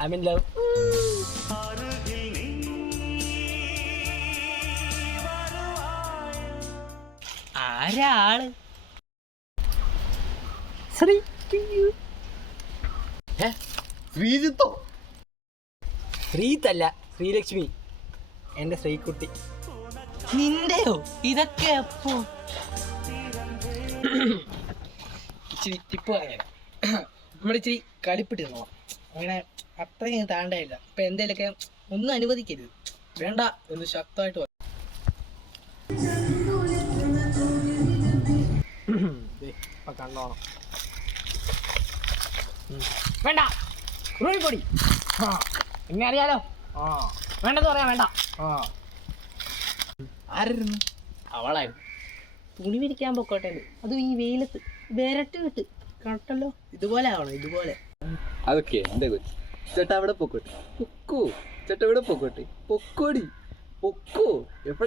I'm in love. ആരാള്? ശ്രീജിത്തോ? ശ്രീത്തല്ല, Sreelakshmi, എന്റെ ശ്രീകുട്ടി. നിന്റെയോ? ഇതൊക്കെ അപ്പോ ഇച്ചിരി ടിപ്പ് പറയാം. നമ്മളിച്ചിരി കളിപ്പിട്ടിരുന്നോ, അങ്ങനെ അത്രയും താണ്ടായില്ല. ഇപ്പൊ എന്തേലൊക്കെ ഒന്നും അനുവദിക്കരുത്, വേണ്ട എന്ന് ശക്തമായിട്ട് ഇപ്പൊ കണ്ടോണം. വേണ്ട പൊടി. ആ എന്നെ അറിയാലോ. ആ വേണ്ടെന്ന് പറയാം, വേണ്ട. ആ ആരായിരുന്നു? അവളായിരുന്നു. തുണി വിരിക്കാൻ പൊക്കോട്ടെ, അതും ഈ വെയിലത്ത് വിരട്ട് വിട്ട് കണ്ടല്ലോ. ഇതുപോലെ ആവണം, ഇതുപോലെ. അതൊക്കെ എന്റെ കൊച്ചു. ചേട്ടാ അവിടെ പൊക്കോട്ടെ, പൊക്കോ. ചേട്ടാ ഇവിടെ പൊക്കോട്ടെ, പൊക്കോടി, പൊക്കോ.